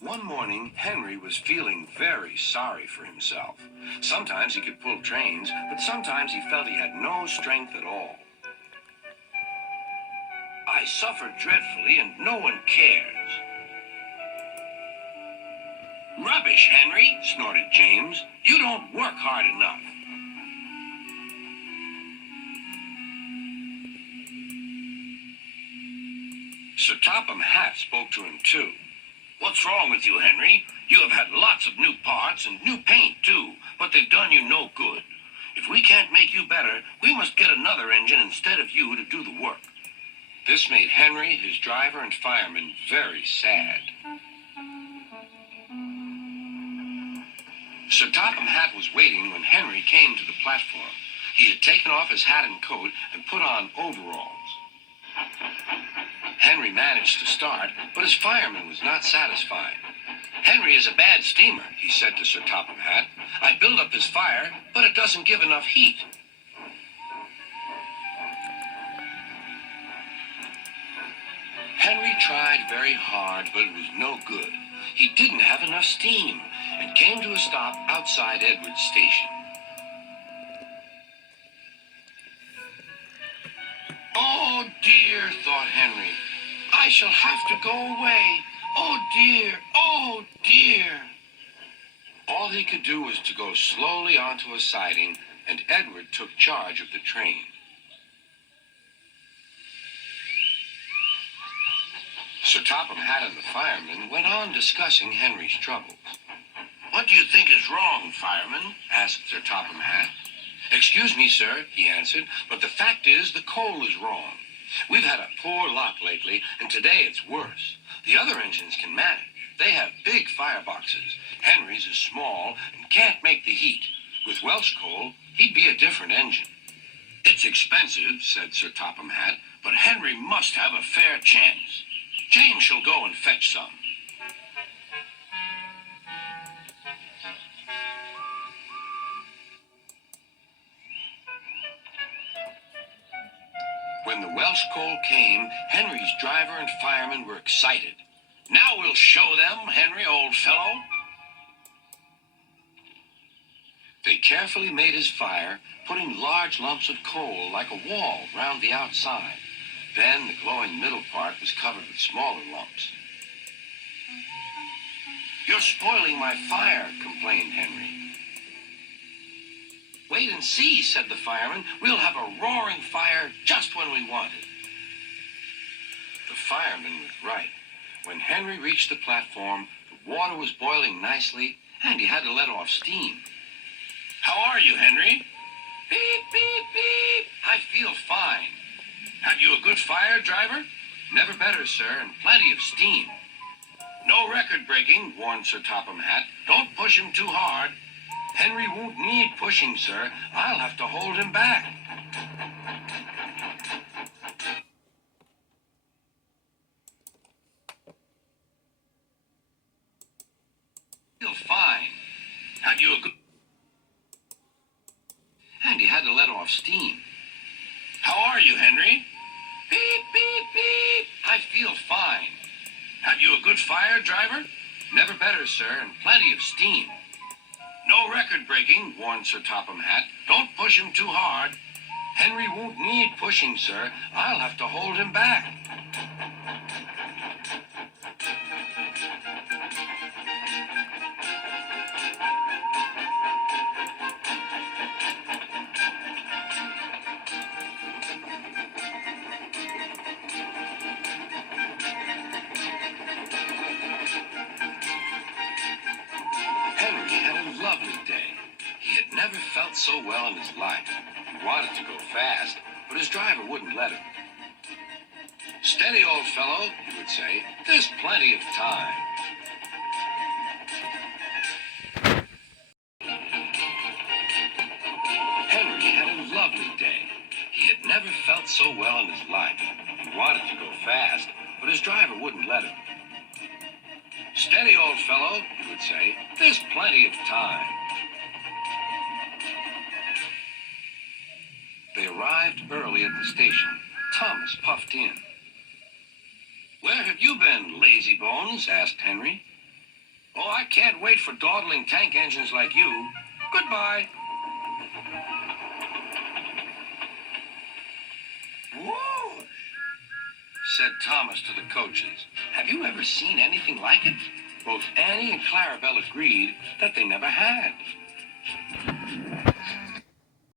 One morning, Henry was feeling very sorry for himself. Sometimes he could pull trains, but sometimes he felt he had no strength at all. I suffer dreadfully and no one cares. Rubbish, Henry, snorted James. You don't work hard enough. Sir Topham Hatt spoke to him, too. What's wrong with you, Henry? You have had lots of new parts and new paint, too, but they've done you no good. If we can't make you better, we must get another engine instead of you to do the work. This made Henry, his driver, and fireman very sad. Sir Topham Hatt was waiting when Henry came to the platform. He had taken off his hat and coat and put on overalls. Henry managed to start, but his fireman was not satisfied. Henry is a bad steamer, he said to Sir Topham Hatt. I build up his fire, but it doesn't give enough heat. Henry tried very hard, but it was no good. He didn't have enough steam and came to a stop outside Edward's station. Oh, dear, thought Henry. I shall have to go away. Oh, dear, oh, dear. All he could do was to go slowly onto a siding, and Edward took charge of the train. Sir Topham Hatt and the fireman went on discussing Henry's troubles. What do you think is wrong, fireman? Asked Sir Topham Hatt. Excuse me, sir, he answered, but the fact is the coal is wrong. We've had a poor luck lately, and today it's worse. The other engines can manage. They have big fireboxes. Henry's is small and can't make the heat. With Welsh coal, he'd be a different engine. It's expensive, said Sir Topham Hatt, but Henry must have a fair chance. James shall go and fetch some. When the Welsh coal came, Henry's driver and fireman were excited. Now we'll show them, Henry, old fellow. They carefully made his fire, putting large lumps of coal like a wall round the outside. Then the glowing middle part was covered with smaller lumps. You're spoiling my fire, complained Henry. Wait and see, said the fireman. We'll have a roaring fire just when we want it. The fireman was right. When Henry reached the platform, the water was boiling nicely, and he had to let off steam. How are you, Henry? Beep, beep, beep. I feel fine. Have you a good fire, driver? Never better, sir, and plenty of steam. No record breaking, warned Sir Topham Hatt. Don't push him too hard. Henry won't need pushing, sir. I'll have to hold him back. Feel fine. Have you a good... And he had to let off steam. How are you, Henry? Beep, beep, beep. I feel fine. Have you a good fire, driver? Never better, sir, and plenty of steam. No record breaking, warned Sir Topham Hatt. Don't push him too hard. Henry won't need pushing, sir. I'll have to hold him back. Never felt so well in his life. He wanted to go fast, but his driver wouldn't let him. Steady, old fellow, he would say. There's plenty of time. Henry had a lovely day. He had never felt so well in his life. He wanted to go fast, but his driver wouldn't let him. Steady, old fellow, he would say. There's plenty of time. They arrived early at the station. Thomas puffed in. Where have you been, lazy bones? Asked Henry. Oh, I can't wait for dawdling tank engines like you. Goodbye. Whoosh, said Thomas to the coaches. Have you ever seen anything like it? Both Annie and Clarabelle agreed that they never had.